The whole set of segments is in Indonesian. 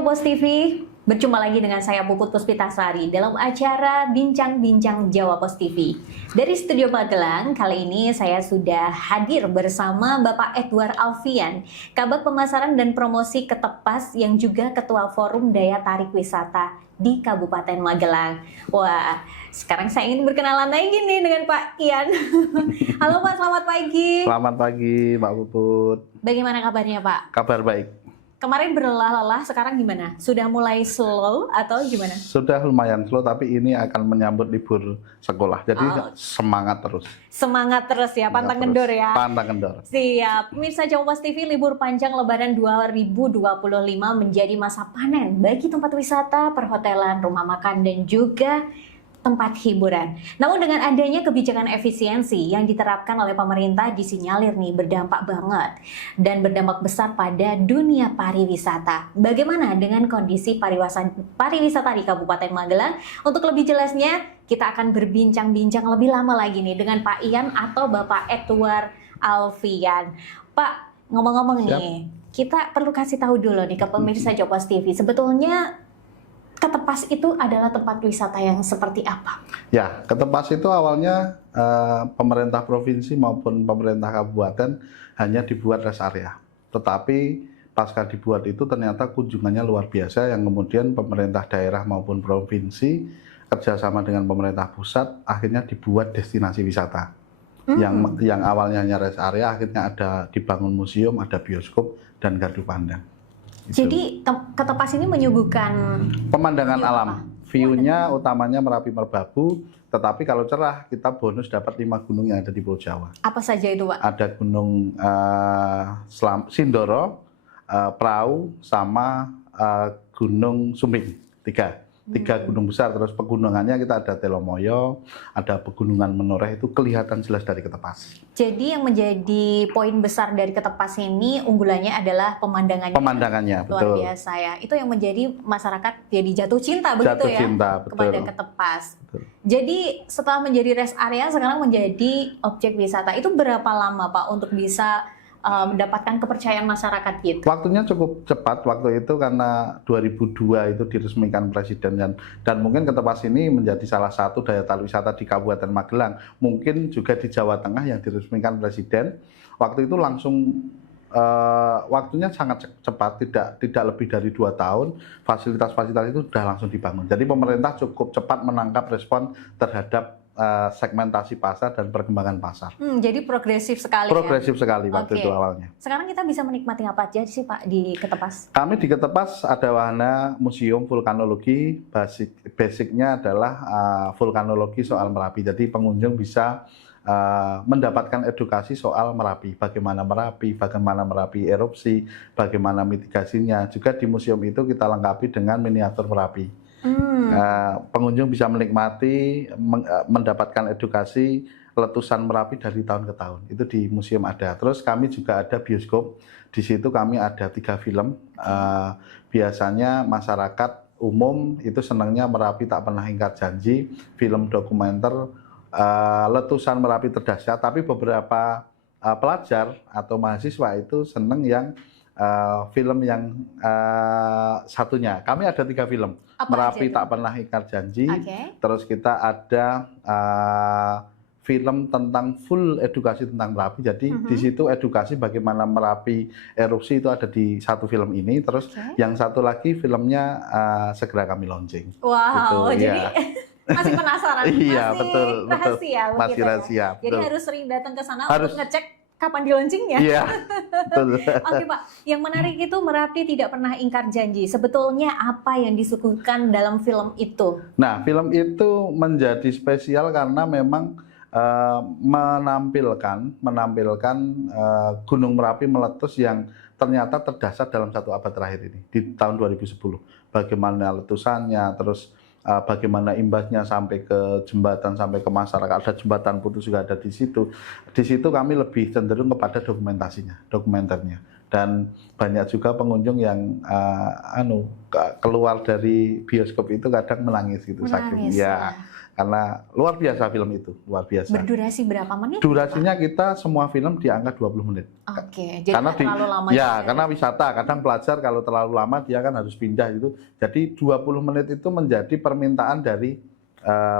Jawa Post TV, berjumpa lagi dengan saya Puput Puspitasari dalam acara Bincang-Bincang Jawa Post TV. Dari Studio Magelang, kali ini saya sudah hadir bersama Bapak Edward Alfian, Kabag Pemasaran dan Promosi Ketepas yang juga Ketua Forum Daya Tarik Wisata di Kabupaten Magelang. Wah, sekarang saya ingin berkenalan lagi nih dengan Pak Ian. Halo Pak, selamat pagi. Selamat pagi Mbak Puput. Bagaimana kabarnya Pak? Kabar baik. Kemarin berlelah-lelah, sekarang gimana? Sudah mulai slow atau gimana? Sudah lumayan slow, tapi ini akan menyambut libur sekolah. Jadi semangat terus. Semangat terus ya, pantang kendor ya. Pantang kendor. Siap. Pemirsa Jawa Post TV, libur panjang Lebaran 2025 menjadi masa panen bagi tempat wisata, perhotelan, rumah makan, dan juga tempat hiburan. Namun dengan adanya kebijakan efisiensi yang diterapkan oleh pemerintah disinyalir nih berdampak banget dan berdampak besar pada dunia pariwisata. Bagaimana dengan kondisi pariwisata di Kabupaten Magelang? Untuk lebih jelasnya, kita akan berbincang-bincang lebih lama lagi nih dengan Pak Ian atau Bapak Edward Alfian. Pak, ngomong-ngomong nih, kita perlu kasih tahu dulu nih ke pemirsa Jawa Post TV, sebetulnya Ketepas itu adalah tempat wisata yang seperti apa? Ya, Ketepas itu awalnya pemerintah provinsi maupun pemerintah kabupaten hanya dibuat rest area. Tetapi pasca dibuat itu ternyata kunjungannya luar biasa yang kemudian pemerintah daerah maupun provinsi kerjasama dengan pemerintah pusat akhirnya dibuat destinasi wisata. Yang awalnya hanya rest area akhirnya ada dibangun museum, ada bioskop dan gardu pandang. Jadi Ketepas ini menyuguhkan pemandangan alam. View-nya utamanya Merapi Merbabu, tetapi kalau cerah kita bonus dapat 5 gunung yang ada di Pulau Jawa. Apa saja itu, Pak? Ada Gunung Sindoro, Prau, sama Gunung Sumbing. Tiga gunung besar, terus pegunungannya kita ada Telomoyo, ada Pegunungan Menoreh, itu kelihatan jelas dari Ketepas. Jadi yang menjadi poin besar dari Ketepas ini unggulannya adalah pemandangannya. Pemandangannya, luar betul. biasa ya. Itu yang menjadi masyarakat jadi jatuh cinta begitu jatuh ya cinta, betul. kepada Ketepas. Betul. Jadi setelah menjadi rest area sekarang menjadi objek wisata. Itu berapa lama Pak untuk bisa mendapatkan kepercayaan masyarakat gitu? Waktunya cukup cepat waktu itu karena 2002 itu diresmikan Presiden dan mungkin Ketepas ini menjadi salah satu daya tarik wisata di Kabupaten Magelang, mungkin juga di Jawa Tengah yang diresmikan Presiden. Waktu itu langsung waktunya sangat cepat, tidak lebih dari 2 tahun fasilitas-fasilitas itu sudah langsung dibangun. Jadi pemerintah cukup cepat menangkap respon terhadap segmentasi pasar dan perkembangan pasar. Jadi progresif sekali. Progresif sekali waktu itu awalnya. Sekarang kita bisa menikmati apa aja sih Pak di Ketepas? Kami di Ketepas ada wahana museum vulkanologi. Basicnya adalah vulkanologi soal Merapi. Jadi pengunjung bisa mendapatkan edukasi soal Merapi, bagaimana Merapi erupsi, bagaimana mitigasinya. Juga di museum itu kita lengkapi dengan miniatur Merapi. Pengunjung bisa menikmati, mendapatkan edukasi letusan Merapi dari tahun ke tahun. Itu di museum ada. Terus kami juga ada bioskop. Di situ kami ada 3 film. Biasanya masyarakat umum itu senangnya Merapi Tak Pernah Ingkar Janji, film dokumenter letusan Merapi terdahsyat. Tapi beberapa pelajar atau mahasiswa itu senang yang film yang satunya. Kami ada 3 film. Apa Merapi Tak Pernah Ingkar Janji. Terus kita ada film tentang full edukasi tentang Merapi. Jadi di situ edukasi bagaimana Merapi erupsi itu ada di satu film ini. Terus yang satu lagi filmnya segera kami launching. Wow, gitu, jadi masih penasaran. Iya, masih betul. Rahasia, Masih rahasia. Ya? Jadi betul. harus sering datang ke sana untuk ngecek kapan di launchingnya. Iya, betul. Oke Pak, yang menarik itu Merapi Tidak Pernah Ingkar Janji. Sebetulnya apa yang disuguhkan dalam film itu? Nah, film itu menjadi spesial karena memang menampilkan Gunung Merapi meletus yang ternyata terdahsyat dalam 1 abad terakhir ini, di tahun 2010. Bagaimana letusannya, terus bagaimana imbasnya sampai ke jembatan, sampai ke masyarakat. Ada jembatan putus juga ada di situ. Di situ kami lebih cenderung kepada dokumenternya. Dan banyak juga pengunjung yang keluar dari bioskop itu kadang menangis gitu. Menangis, ya. karena luar biasa film itu, luar biasa. Berdurasi berapa menit? Durasinya kita semua film di angka 20 menit. Oke, jadi Karena nggak terlalu lama ya, juga. karena wisata, kadang pelajar kalau terlalu lama dia kan harus pindah gitu. Jadi 20 menit itu menjadi permintaan dari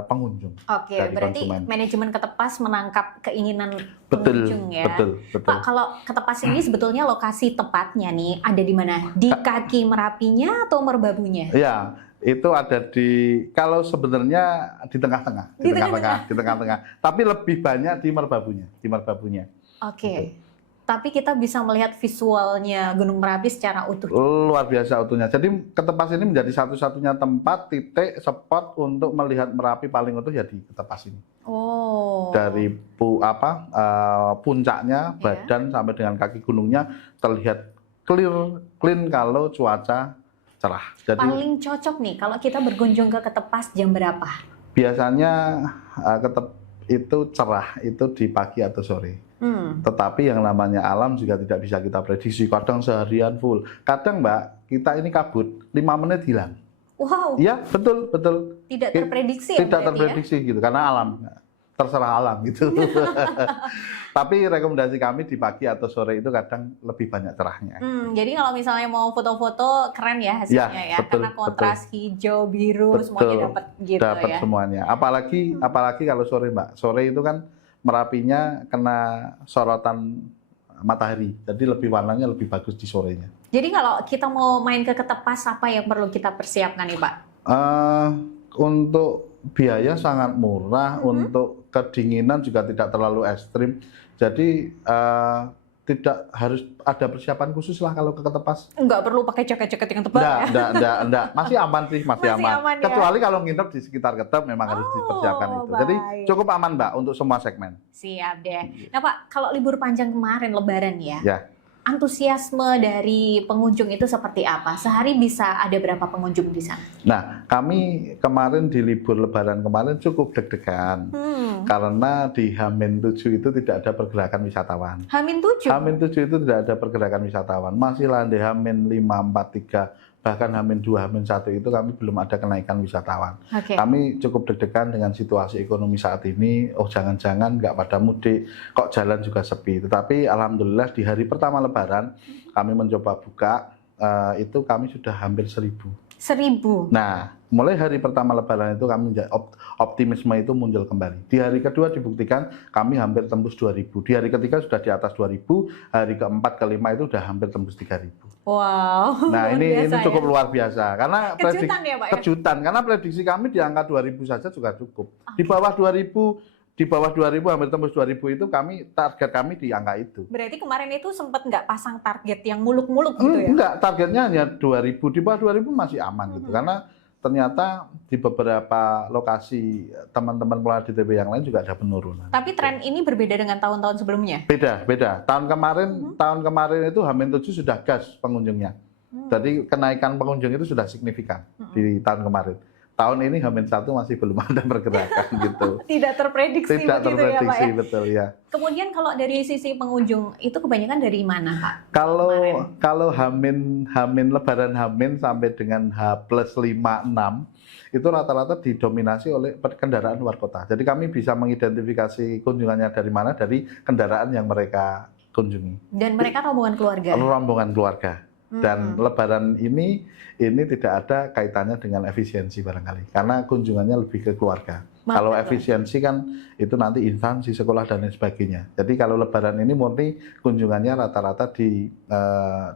pengunjung. Oke, dari berarti konsumen. manajemen Ketepas menangkap keinginan Betul, pengunjung ya. betul. Pak, kalau Ketepas ini sebetulnya lokasi tepatnya nih ada di mana? Di kaki Merapinya atau Merbabunya? Ya, itu ada kalau sebenarnya di tengah-tengah, Di tengah-tengah. di tengah-tengah. Tapi lebih banyak di Merbabunya. Oke. Tapi kita bisa melihat visualnya Gunung Merapi secara utuh. Luar biasa utuhnya. Jadi Ketepas ini menjadi satu-satunya tempat titik spot untuk melihat Merapi paling utuh ya di Ketepas ini. Oh. Dari puncaknya, Iya. badan sampai dengan kaki gunungnya terlihat clean kalau cuaca cerah. Jadi Paling cocok nih kalau kita berkunjung ke Ketepas jam berapa? biasanya itu cerah itu di pagi atau sore. Tetapi yang namanya alam juga tidak bisa kita prediksi. Kadang seharian full. Kadang Mbak, kita ini kabut, 5 menit hilang. Wow, Iya, betul. tidak terprediksi ya Tidak berarti ya? terprediksi gitu, karena alam. Terserah alam gitu. Tapi rekomendasi kami di pagi atau sore itu kadang lebih banyak cerahnya. Jadi kalau misalnya mau foto-foto keren ya hasilnya ya, betul, karena kontras hijau, biru, semuanya dapat gitu dapat ya. semuanya. Apalagi kalau sore Mbak. Sore itu kan Merapinya kena sorotan matahari, jadi warnanya lebih bagus di sorenya. Jadi kalau kita mau main ke Ketepas, apa yang perlu kita persiapkan nih Pak? Untuk biaya sangat murah, untuk kedinginan juga tidak terlalu ekstrim. Jadi tidak harus ada persiapan khusus lah kalau ke Ketepas. Nggak perlu pakai jaket-jaket yang tebal ya? Enggak. Masih aman sih, masih aman. Ya? Kecuali kalau nginep di sekitar Ketep memang harus dipersiapkan itu. Jadi baik. cukup aman Mbak untuk semua segmen. Siap deh. Nah Pak, kalau libur panjang kemarin Lebaran ya, Ya. antusiasme dari pengunjung itu seperti apa? Sehari bisa ada berapa pengunjung di sana? Nah, kami kemarin di libur Lebaran kemarin cukup deg-degan. Karena di H-7 itu tidak ada pergerakan wisatawan. H-7? H-7 itu tidak ada pergerakan wisatawan. Masih landai H-5, 4, 3, bahkan H-2, H-1 itu kami belum ada kenaikan wisatawan. Oke. Kami cukup deg-degan dengan situasi ekonomi saat ini. Oh, jangan-jangan nggak pada mudik, kok jalan juga sepi. Tetapi alhamdulillah di hari pertama Lebaran kami mencoba buka, itu kami sudah hampir 1.000. 1.000? Nah, mulai hari pertama Lebaran itu kami optimisme itu muncul kembali. Di hari kedua dibuktikan kami hampir tembus 2.000. Di hari ketiga sudah di atas 2.000. Hari keempat, kelima itu sudah hampir tembus 3.000. Wow. Nah, ini cukup ya? luar biasa. Karena Kejutan ya Pak ya? kejutan, karena prediksi kami di angka 2.000 saja juga cukup. Di bawah 2.000, hampir tembus 2.000 itu target kami di angka itu. Berarti kemarin itu sempat nggak pasang target yang muluk-muluk gitu ya? Enggak, targetnya hanya 2.000. Di bawah 2.000 masih aman gitu. Karena ternyata di beberapa lokasi teman-teman pengelola DTB yang lain juga ada penurunan. Tapi tren ini berbeda dengan tahun-tahun sebelumnya? Beda. Tahun kemarin itu H-7 sudah gas pengunjungnya. Jadi kenaikan pengunjung itu sudah signifikan di tahun kemarin. Tahun ini H-1 masih belum ada pergerakan gitu. Tidak terprediksi Tidak begitu terprediksi, ya Pak ya? betul ya. Kemudian kalau dari sisi pengunjung, itu kebanyakan dari mana Pak? Kalau Hamin Lebaran Hamin sampai dengan H+5, 6 itu rata-rata didominasi oleh kendaraan luar kota. Jadi kami bisa mengidentifikasi kunjungannya dari mana, dari kendaraan yang mereka kunjungi. Dan mereka rombongan keluarga? Rombongan keluarga. Dan Lebaran ini tidak ada kaitannya dengan efisiensi barangkali, karena kunjungannya lebih ke keluarga. Kalau efisiensi kan itu nanti instansi, sekolah dan lain sebagainya. Jadi kalau Lebaran ini murni kunjungannya rata-rata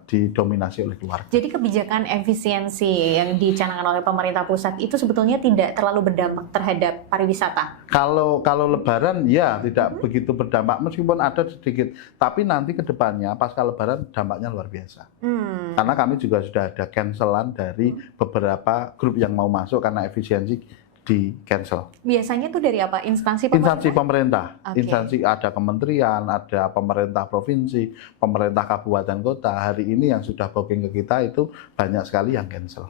didominasi oleh keluarga. Jadi kebijakan efisiensi yang dicanangkan oleh pemerintah pusat itu sebetulnya tidak terlalu berdampak terhadap pariwisata? Kalau Lebaran ya tidak begitu berdampak, meskipun ada sedikit. Tapi nanti ke depannya pasca Lebaran dampaknya luar biasa. Karena kami juga sudah ada cancelan dari beberapa grup yang mau masuk karena efisiensi di cancel. Biasanya tuh dari apa? Instansi pemerintah? Instansi pemerintah. Okay. Instansi ada kementerian, ada pemerintah provinsi, pemerintah kabupaten kota. Hari ini yang sudah booking ke kita itu banyak sekali yang cancel.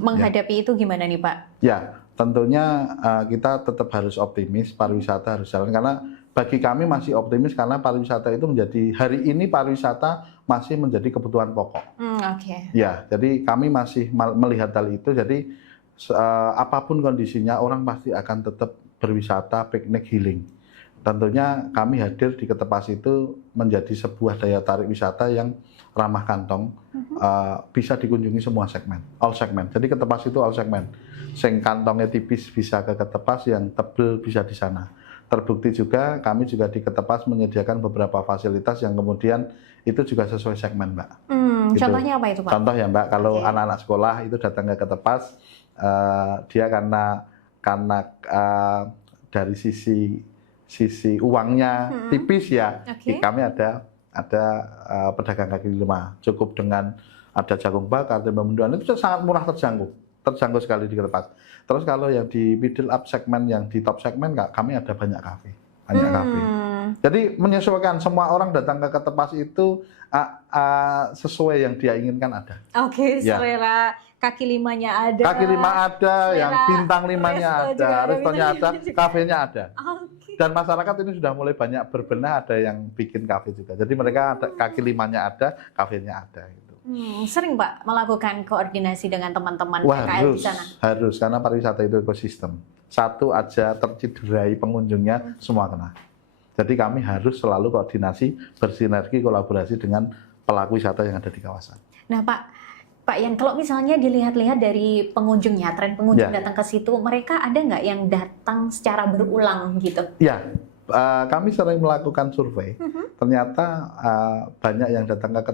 Menghadapi itu gimana nih Pak? Ya, tentunya kita tetap harus optimis, pariwisata harus jalan. Karena bagi kami masih optimis karena pariwisata itu hari ini pariwisata masih menjadi kebutuhan pokok. Oke. Ya, jadi kami masih melihat hal itu. Jadi apapun kondisinya orang pasti akan tetap berwisata, piknik, healing. Tentunya kami hadir di Ketepas itu menjadi sebuah daya tarik wisata yang ramah kantong, bisa dikunjungi semua segmen, all segmen. Jadi Ketepas itu all segmen. Sing kantongnya tipis bisa ke Ketepas, yang tebel bisa di sana. Terbukti juga kami juga di Ketepas menyediakan beberapa fasilitas yang kemudian itu juga sesuai segmen, Mbak. Gitu. Contohnya apa itu, Pak? Contoh ya, Mbak, kalau anak-anak sekolah itu datang ke Ketepas, dia karena dari sisi uangnya tipis ya, kami ada pedagang kaki lima, cukup dengan ada jagung bakar, tempe mendoan, itu sangat murah, terjangkau sekali di Ketepas. Terus kalau yang di middle up segmen, yang di top segmen, kami ada banyak kafe. Jadi menyesuaikan, semua orang datang ke Ketepas itu sesuai yang dia inginkan ada. Selera kaki limanya ada. Kaki lima ada, yang bintang limanya ada, restonya ada, kafenya ada. Dan masyarakat ini sudah mulai banyak berbenah, ada yang bikin kafe juga. Jadi mereka ada, kaki limanya ada, kafenya ada. Gitu. Sering Pak melakukan koordinasi dengan teman-teman PKL di sana? Harus, karena pariwisata itu ekosistem. Satu aja tercederai pengunjungnya, semua kena. Jadi kami harus selalu koordinasi, bersinergi, kolaborasi dengan pelaku wisata yang ada di kawasan. Nah Pak Yan, kalau misalnya dilihat-lihat dari pengunjungnya, tren pengunjung datang ke situ, mereka ada nggak yang datang secara berulang gitu? Ya, kami sering melakukan survei. Ternyata banyak yang datang ke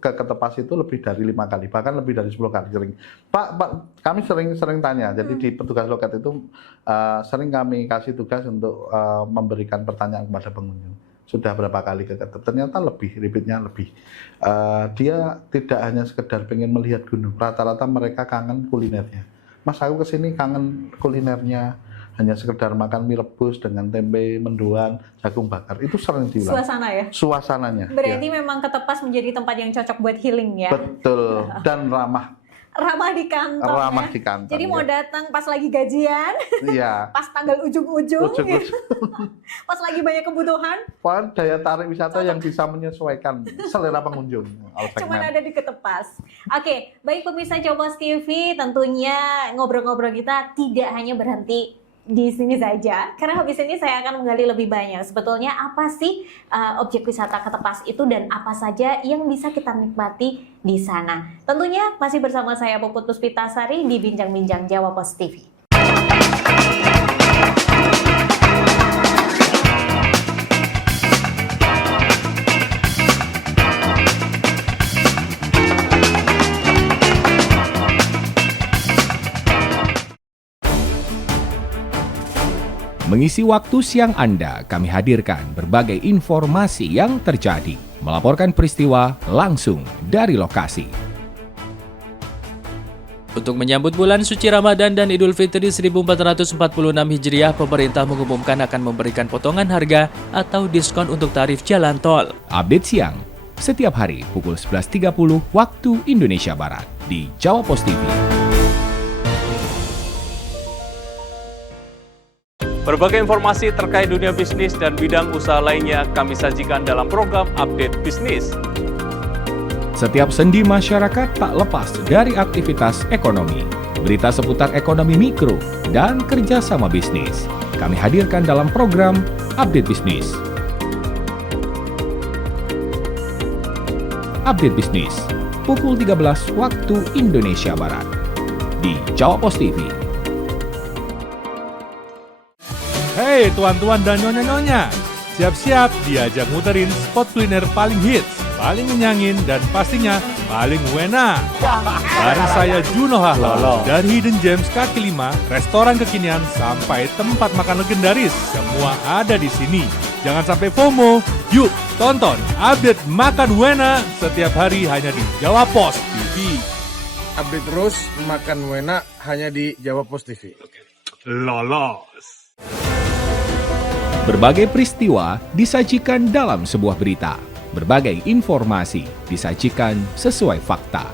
Ketepas itu lebih dari 5 kali, bahkan lebih dari 10 kali sering. Pak, kami sering tanya. Jadi di petugas loket itu sering kami kasih tugas untuk memberikan pertanyaan kepada pengunjung. Sudah berapa kali ke Ketepas? Ternyata repeatnya lebih. Dia tidak hanya sekedar pengen melihat gunung, rata-rata mereka kangen kulinernya. Mas, aku kesini kangen kulinernya, hanya sekedar makan mie rebus dengan tempe mendoan, jagung bakar. Itu sering diulang. Suasana ya? Suasananya. Berarti memang Ketepas menjadi tempat yang cocok buat healing ya? Betul, dan ramah di kantong. Ramah di kantong. Jadi mau datang pas lagi gajian, pas tanggal ujung-ujung, gitu. Pas lagi banyak kebutuhan. Daya tarik wisata yang bisa menyesuaikan selera pengunjung. Cuman ada di Ketepas. Oke, baik pemirsa Jawapos TV, tentunya ngobrol-ngobrol kita tidak hanya berhenti di sini saja, karena habis ini saya akan menggali lebih banyak sebetulnya apa sih objek wisata Ketepas itu dan apa saja yang bisa kita nikmati di sana. Tentunya masih bersama saya Puput Puspitasari di Bincang-Bincang Jawapos TV. Mengisi waktu siang Anda, kami hadirkan berbagai informasi yang terjadi, melaporkan peristiwa langsung dari lokasi. Untuk menyambut bulan suci Ramadan dan Idul Fitri 1446 Hijriah, pemerintah mengumumkan akan memberikan potongan harga atau diskon untuk tarif jalan tol. Update siang, setiap hari pukul 11.30 waktu Indonesia Barat di Jawapos TV. Berbagai informasi terkait dunia bisnis dan bidang usaha lainnya kami sajikan dalam program Update Bisnis. Setiap sendi masyarakat tak lepas dari aktivitas ekonomi. Berita seputar ekonomi mikro dan kerjasama bisnis kami hadirkan dalam program Update Bisnis. Update Bisnis, pukul 13 waktu Indonesia Barat di Jawapos TV. Hei tuan-tuan dan nyonya-nyonya, siap-siap diajak muterin spot kuliner paling hits, paling ngenyangin, dan pastinya paling wena. Bareng saya Juno Hahlo, dari Hidden Gems kaki lima, restoran kekinian sampai tempat makan legendaris, semua ada di sini. Jangan sampai FOMO, yuk tonton update makan wena setiap hari hanya di Jawapos TV. Update terus makan wena hanya di Jawapos TV. Lolos. Berbagai peristiwa disajikan dalam sebuah berita. Berbagai informasi disajikan sesuai fakta.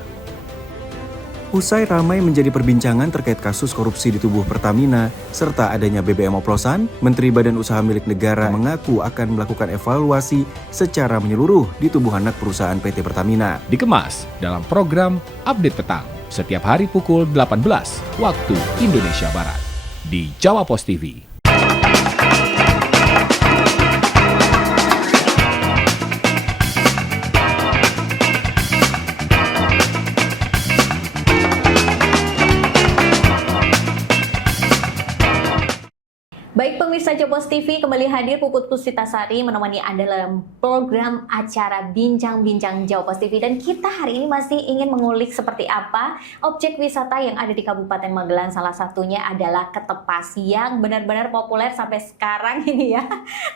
Usai ramai menjadi perbincangan terkait kasus korupsi di tubuh Pertamina serta adanya BBM oplosan, Menteri Badan Usaha Milik Negara mengaku akan melakukan evaluasi secara menyeluruh di tubuh anak perusahaan PT Pertamina. Dikemas dalam program Update Petang setiap hari pukul 18 waktu Indonesia Barat di Jawapos TV. Pemirsa Jobos TV kembali hadir Puput Puspitasari menemani Anda dalam program acara Bincang-Bincang Jobos TV, dan kita hari ini masih ingin mengulik seperti apa objek wisata yang ada di Kabupaten Magelang. Salah satunya adalah Ketepas yang benar-benar populer sampai sekarang ini ya.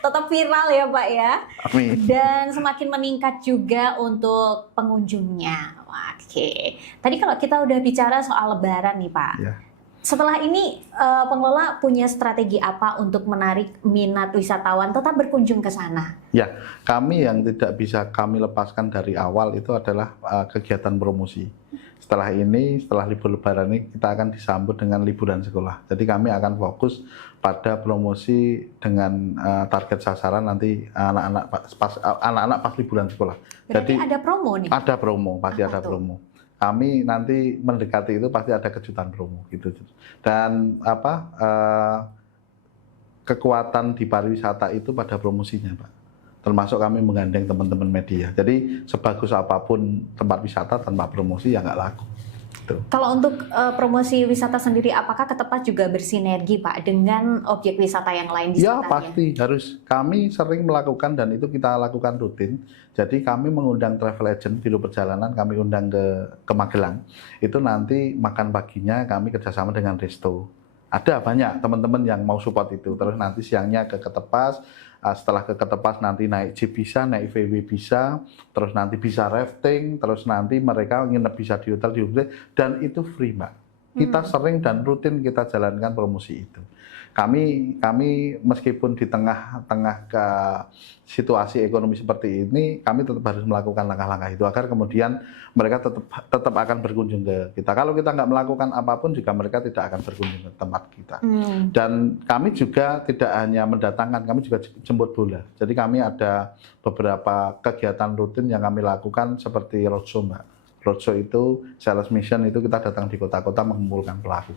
Tetap viral ya Pak ya. Amin. Dan semakin meningkat juga untuk pengunjungnya. Oke. Tadi kalau kita udah bicara soal Lebaran nih Pak. Ya. Setelah ini pengelola punya strategi apa untuk menarik minat wisatawan tetap berkunjung ke sana? Ya, kami yang tidak bisa kami lepaskan dari awal itu adalah kegiatan promosi. Setelah ini, setelah libur Lebaran ini, kita akan disambut dengan liburan sekolah. Jadi kami akan fokus pada promosi dengan target sasaran nanti anak-anak pas liburan sekolah. Berarti Jadi ada promo nih? ada promo, pasti Apa ada tuh? promo. Kami nanti mendekati itu pasti ada kejutan promo gitu. Dan kekuatan di pariwisata itu pada promosinya, Pak. Termasuk kami menggandeng teman-teman media. Jadi sebagus apapun tempat wisata tanpa promosi ya nggak laku. Gitu. Kalau untuk promosi wisata sendiri, apakah Ketepas juga bersinergi Pak dengan objek wisata yang lain di Ya sekitarnya? pasti harus. Kami sering melakukan dan itu kita lakukan rutin. Jadi kami mengundang travel agent, biro perjalanan, kami undang ke Magelang. Itu nanti makan paginya kami kerjasama dengan resto. Ada banyak teman-teman yang mau support itu. Terus nanti siangnya ke Ketepas. Setelah ke Ketepas nanti naik jeep bisa, naik VW bisa, terus nanti bisa rafting, terus nanti mereka nginep bisa di hotel, dan itu free Mbak. Kita sering dan rutin kita jalankan promosi itu. Kami meskipun di tengah-tengah ke situasi ekonomi seperti ini, kami tetap harus melakukan langkah-langkah itu agar kemudian mereka tetap akan berkunjung ke kita. Kalau kita nggak melakukan apapun juga mereka tidak akan berkunjung ke tempat kita. Dan kami juga tidak hanya mendatangkan, kami juga jemput bola. Jadi kami ada beberapa kegiatan rutin yang kami lakukan seperti roadshow Mbak. Roadshow itu, sales mission itu kita datang di kota-kota mengumpulkan pelaku.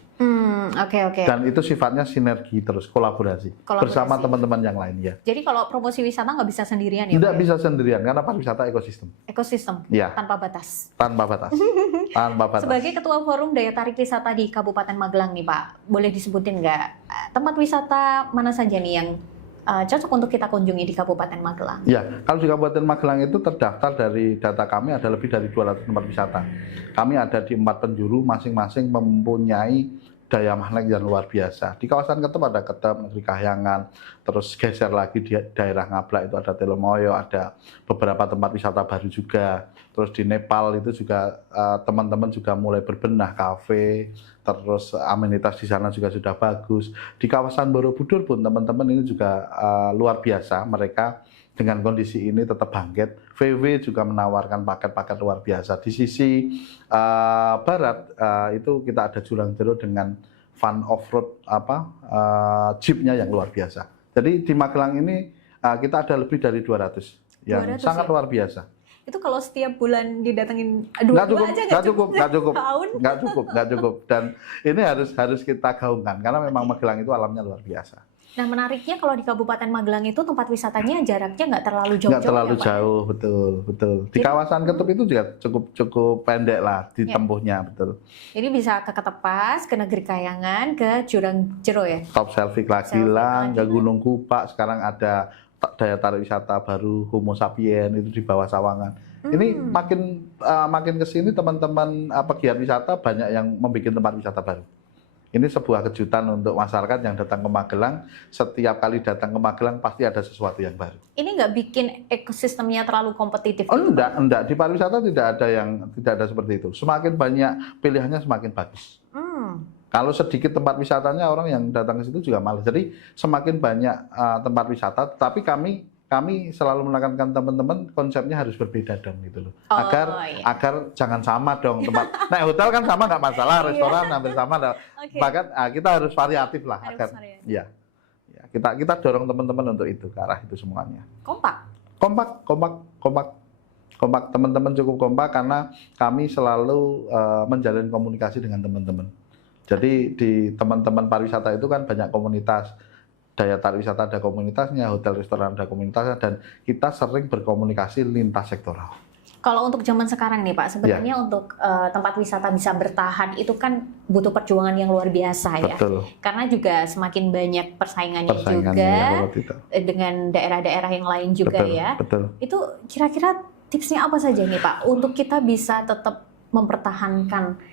Oke. Dan itu sifatnya sinergi terus, kolaborasi. Bersama teman-teman yang lain ya. Jadi kalau promosi wisata nggak bisa sendirian ya Tidak Pak? bisa sendirian karena pariwisata ekosistem. Ekosistem Ya. tanpa batas. Tanpa batas. Tanpa batas. Sebagai Ketua Forum Daya Tarik Wisata di Kabupaten Magelang nih Pak, boleh disebutin nggak tempat wisata mana saja nih yang cocok untuk kita kunjungi di Kabupaten Magelang? Ya, kalau di Kabupaten Magelang itu terdaftar dari data kami ada lebih dari 200 tempat wisata. Kami ada di 4 penjuru, masing-masing mempunyai daya magnet yang luar biasa. Di kawasan Ketep ada Ketep, Negeri Kahyangan, terus geser lagi di daerah Ngablak itu ada Telomoyo, ada beberapa tempat wisata baru juga. Terus di Nepal itu juga teman-teman juga mulai berbenah kafe, terus amenitas di sana juga sudah bagus. Di kawasan Borobudur pun teman-teman ini juga luar biasa, mereka dengan kondisi ini tetap bangkit. VW juga menawarkan paket-paket luar biasa. Di sisi barat itu kita ada Jurang Jero dengan fun off-road jeepnya yang luar biasa. Jadi di Magelang ini kita ada lebih dari 200 yang 200 sangat ya? luar biasa. Itu kalau setiap bulan didatengin Nggak dua aja nggak cukup. Dan ini harus kita gaungkan karena memang Magelang itu alamnya luar biasa. Nah menariknya kalau di Kabupaten Magelang itu tempat wisatanya jaraknya nggak terlalu jauh-jauh. Nggak terlalu ya, Pak? jauh, betul. Di kawasan Ketep itu juga cukup pendek lah ditempuhnya, betul. Jadi bisa ke Ketepas, ke Negeri Kahyangan, ke Jurang Jero ya. Top Selfie Klagilang, ke Gunung Kupak, sekarang ada daya tarik wisata baru Homo sapien itu di bawah Sawangan. Ini makin ke sini teman-teman pegiat wisata banyak yang membuat tempat wisata baru. Ini sebuah kejutan untuk masyarakat yang datang ke Magelang. Setiap kali datang ke Magelang pasti ada sesuatu yang baru. Ini nggak bikin ekosistemnya terlalu kompetitif? Oh gitu, Pak? enggak. Di pariwisata tidak ada seperti itu. Semakin banyak pilihannya semakin bagus. Kalau sedikit tempat wisatanya orang yang datang ke situ juga malas. Jadi semakin banyak tempat wisata, tapi kami selalu menekankan teman-teman konsepnya harus berbeda dong gitu loh. Agar jangan sama dong tempat. Nah, hotel kan sama nggak masalah, restoran hampir sama. Bahkan kita harus variatif lah ya. Kita dorong teman-teman untuk itu, ke arah itu semuanya. Kompak, teman-teman cukup kompak karena kami selalu menjalin komunikasi dengan teman-teman. Jadi di teman-teman pariwisata itu kan banyak komunitas. Daya tarik wisata ada komunitasnya, hotel restoran ada komunitasnya, dan kita sering berkomunikasi lintas sektoral. Kalau untuk zaman sekarang nih Pak, sebenarnya untuk tempat wisata bisa bertahan itu kan butuh perjuangan yang luar biasa ya. Betul. Karena juga semakin banyak persaingannya juga kalau tidak. dengan daerah-daerah yang lain juga Betul, ya. betul. Itu kira-kira tipsnya apa saja nih Pak untuk kita bisa tetap mempertahankan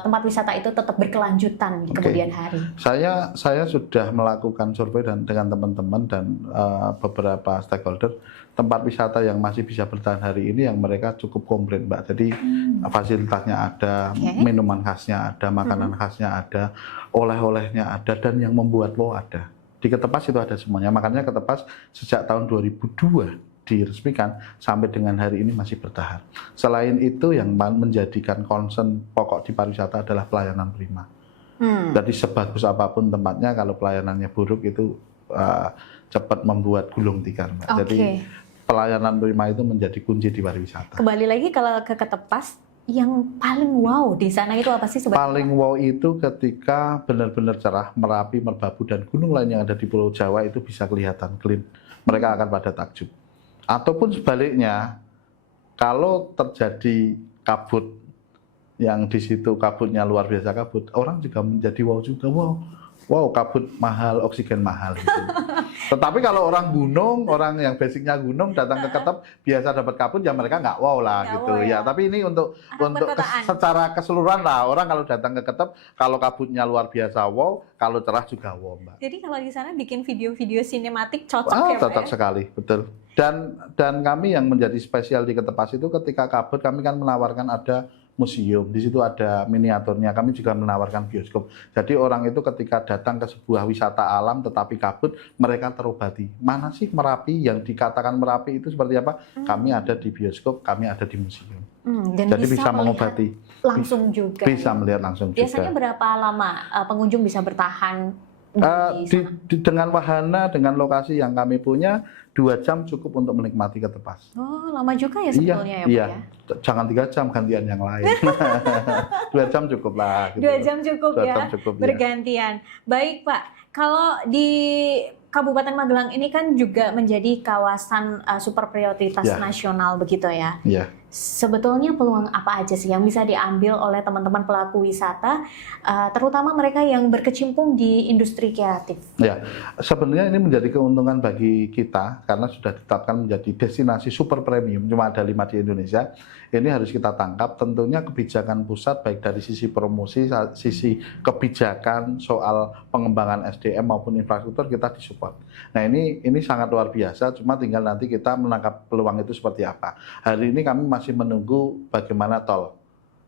tempat wisata itu tetap berkelanjutan di kemudian hari? Saya sudah melakukan survei dengan teman-teman dan beberapa stakeholder. Tempat wisata yang masih bisa bertahan hari ini yang mereka cukup komplit, Mbak. Jadi fasilitasnya ada, minuman khasnya ada, makanan khasnya ada, oleh-olehnya ada, dan yang membuat wow ada. Di Ketepas itu ada semuanya. Makanya Ketepas sejak tahun 2002 diresmikan sampai dengan hari ini masih bertahan. Selain itu yang menjadikan concern pokok di pariwisata adalah pelayanan prima. Jadi sebagus apapun tempatnya, kalau pelayanannya buruk itu cepat membuat gulung tikar, Mbak. Jadi pelayanan prima itu menjadi kunci di pariwisata. Kembali lagi kalau ke Ketepas, yang paling wow di sana itu apa sih sebenarnya? Paling wow itu ketika benar-benar cerah, Merapi, Merbabu, dan gunung lain yang ada di Pulau Jawa itu bisa kelihatan clean. Mereka akan pada takjub. Ataupun sebaliknya, kalau terjadi kabut, yang di situ kabutnya luar biasa kabut, orang juga menjadi wow juga, wow kabut mahal, oksigen mahal gitu. Tetapi kalau orang gunung, orang yang basicnya gunung datang ke Ketep biasa dapat kabut, ya mereka nggak wow lah gitu ya. Tapi ini untuk secara keseluruhan lah, orang kalau datang ke Ketep, kalau kabutnya luar biasa wow, kalau cerah juga wow, Mbak. Jadi kalau di sana bikin video-video sinematik cocok ya, Pak? Cocok sekali, betul. Dan kami yang menjadi spesial di Ketepas itu ketika kabut kami kan menawarkan ada museum, di situ ada miniaturnya, kami juga menawarkan bioskop. Jadi orang itu ketika datang ke sebuah wisata alam tetapi kabut, mereka terobati. Mana sih Merapi yang dikatakan Merapi itu seperti apa? Kami ada di bioskop, kami ada di museum. Dan jadi bisa mengobati. Langsung juga. Bisa melihat langsung Biasanya juga. berapa lama pengunjung bisa bertahan? Dengan wahana, dengan lokasi yang kami punya, 2 jam cukup untuk menikmati Ketepas. Oh, lama juga ya sebetulnya ya, Pak ya? Jangan 3 jam, gantian yang lain. 2 jam cukup lah. Gitu. 2 jam cukup 2 ya, jam cukup, bergantian. Baik Pak, kalau di Kabupaten Magelang ini kan juga menjadi kawasan super prioritas nasional begitu ya? Iya. Sebetulnya peluang apa aja sih yang bisa diambil oleh teman-teman pelaku wisata, terutama mereka yang berkecimpung di industri kreatif? Ya, sebenarnya ini menjadi keuntungan bagi kita karena sudah ditetapkan menjadi destinasi super premium, cuma ada 5 di Indonesia. Ini harus kita tangkap. Tentunya kebijakan pusat baik dari sisi promosi, sisi kebijakan soal pengembangan SDM maupun infrastruktur kita disupport. Nah ini sangat luar biasa. Cuma tinggal nanti kita menangkap peluang itu seperti apa. Hari ini kami masih menunggu bagaimana tol.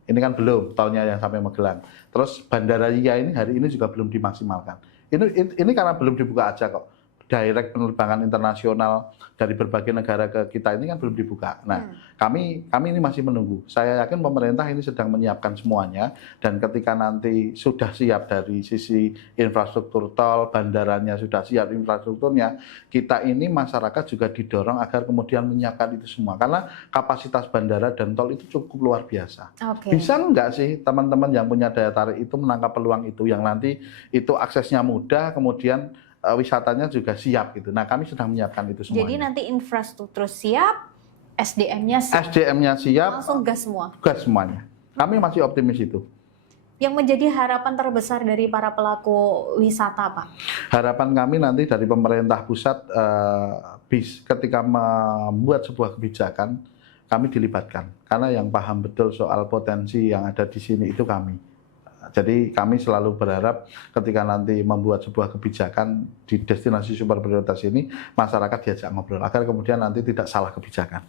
Ini kan belum tolnya yang sampai Magelang. Terus Bandara Iya ini hari ini juga belum dimaksimalkan. Ini karena belum dibuka aja kok. Direct penerbangan internasional dari berbagai negara ke kita ini kan belum dibuka. Nah, kami ini masih menunggu. Saya yakin pemerintah ini sedang menyiapkan semuanya dan ketika nanti sudah siap dari sisi infrastruktur tol, bandaranya sudah siap infrastrukturnya, kita ini masyarakat juga didorong agar kemudian menyiapkan itu semua karena kapasitas bandara dan tol itu cukup luar biasa. Bisa nggak sih teman-teman yang punya daya tarik itu menangkap peluang itu yang nanti itu aksesnya mudah, kemudian wisatanya juga siap gitu. Nah, kami sedang menyiapkan itu semuanya. Jadi nanti infrastruktur siap, SDM-nya siap. SDM-nya siap. Langsung gas semua. Gas semuanya. Kami masih optimis itu. Yang menjadi harapan terbesar dari para pelaku wisata, Pak? Harapan kami nanti dari pemerintah pusat ketika membuat sebuah kebijakan, kami dilibatkan. Karena yang paham betul soal potensi yang ada di sini itu kami. Jadi kami selalu berharap ketika nanti membuat sebuah kebijakan di destinasi super prioritas ini, masyarakat diajak ngobrol agar kemudian nanti tidak salah kebijakan.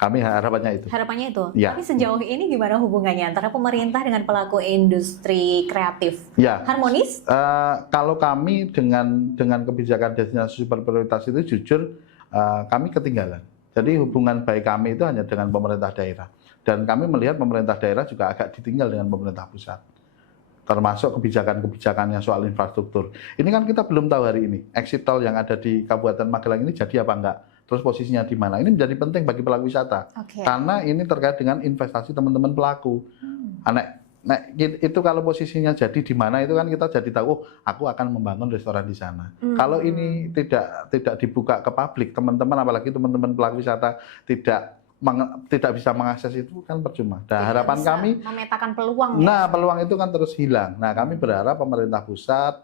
Kami harapannya itu. Harapannya itu. Ya. Tapi sejauh ini gimana hubungannya antara pemerintah dengan pelaku industri kreatif? Ya. Harmonis? Kalau kami dengan kebijakan destinasi super prioritas itu jujur kami ketinggalan. Jadi hubungan baik kami itu hanya dengan pemerintah daerah. Dan kami melihat pemerintah daerah juga agak ditinggal dengan pemerintah pusat. Termasuk kebijakan-kebijakannya soal infrastruktur. Ini kan kita belum tahu hari ini. Exit tol yang ada di Kabupaten Magelang ini jadi apa enggak? Terus posisinya di mana? Ini menjadi penting bagi pelaku wisata. Karena ini terkait dengan investasi teman-teman pelaku. Nah, itu kalau posisinya jadi di mana itu kan kita jadi tahu, aku akan membangun restoran di sana. Kalau ini tidak dibuka ke publik, teman-teman apalagi teman-teman pelaku wisata tidak tidak bisa mengakses itu kan percuma. Nah, harapan bisa kami memetakan peluang. Nah, peluang itu kan terus hilang. Nah, kami berharap pemerintah pusat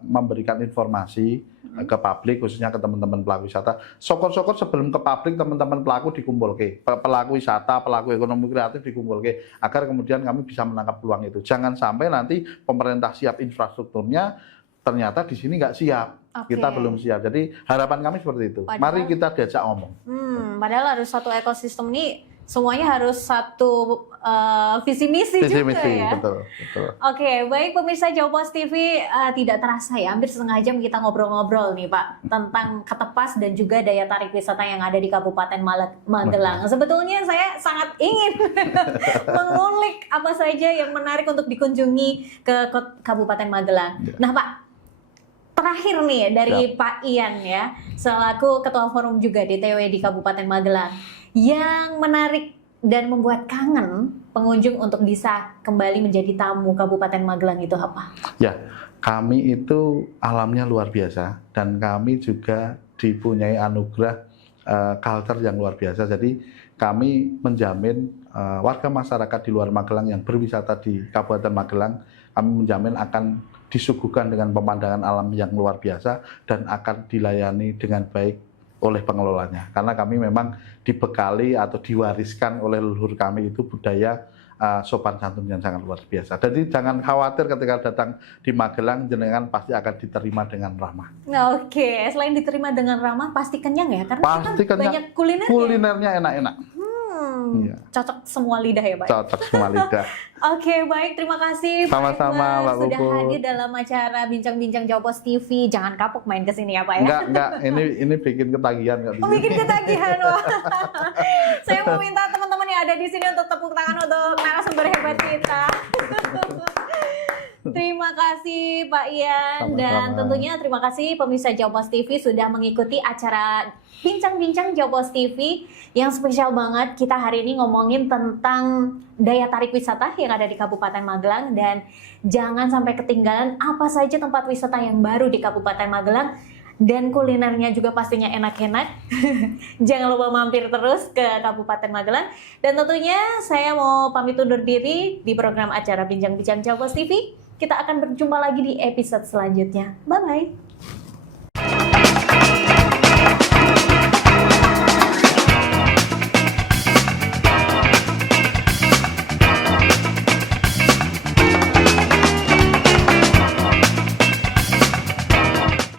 memberikan informasi ke publik, khususnya ke teman-teman pelaku wisata. Syukur-syukur sebelum ke publik, teman-teman pelaku dikumpul ke, pelaku wisata, pelaku ekonomi kreatif dikumpul ke, agar kemudian kami bisa menangkap peluang itu. Jangan sampai nanti pemerintah siap infrastrukturnya, ternyata di sini nggak siap. Oke. Kita belum siap. Jadi harapan kami seperti itu. Padahal- Mari kita diajak ngomong. Padahal harus satu ekosistem ini semuanya harus satu visi misi juga Visi-misi, ya. betul. Oke, baik pemirsa Jawa Post TV, tidak terasa ya, hampir setengah jam kita ngobrol-ngobrol nih Pak tentang Ketepas dan juga daya tarik wisata yang ada di Kabupaten Magelang. Sebetulnya saya sangat ingin mengulik apa saja yang menarik untuk dikunjungi ke Kabupaten Magelang. Nah Pak, terakhir nih dari Pak Ian ya, selaku Ketua Forum juga DTW di Kabupaten Magelang, yang menarik dan membuat kangen pengunjung untuk bisa kembali menjadi tamu Kabupaten Magelang itu apa? Ya, kami itu alamnya luar biasa dan kami juga dipunyai anugerah culture yang luar biasa. Jadi kami menjamin warga masyarakat di luar Magelang yang berwisata di Kabupaten Magelang, kami menjamin akan disuguhkan dengan pemandangan alam yang luar biasa dan akan dilayani dengan baik oleh pengelolanya. Karena kami memang dibekali atau diwariskan oleh leluhur kami itu budaya sopan santun yang sangat luar biasa. Jadi jangan khawatir ketika datang di Magelang, jenengan pasti akan diterima dengan ramah. Oke, selain diterima dengan ramah, pasti kenyang ya? Karena Pasti kan kenyang. banyak kulinernya. Kulinernya enak-enak. Iya. Cocok semua lidah ya Pak? Cocok semua lidah. Oke, baik. Terima kasih Pak Sama-sama, Edward Mbak sudah Puput. hadir dalam acara Bincang-Bincang Jawa Post TV. Jangan kapok main ke sini ya Pak ya? Enggak, ini bikin ketagihan nggak di Oh, sini. bikin ketagihan. Wah. Saya mau minta teman-teman yang ada di sini untuk tepuk tangan untuk narasumber hebat kita. Terima kasih Pak Ian. Sama-sama. Dan tentunya terima kasih pemirsa Jawa Post TV sudah mengikuti acara Bincang-Bincang Jawa Post TV yang spesial banget. Kita hari ini ngomongin tentang daya tarik wisata yang ada di Kabupaten Magelang, dan jangan sampai ketinggalan apa saja tempat wisata yang baru di Kabupaten Magelang. Dan kulinernya juga pastinya enak-enak. Jangan lupa mampir terus ke Kabupaten Magelang. Dan tentunya saya mau pamit undur diri di program acara Bincang-Bincang Jawa Post TV. Kita akan berjumpa lagi di episode selanjutnya. Bye-bye.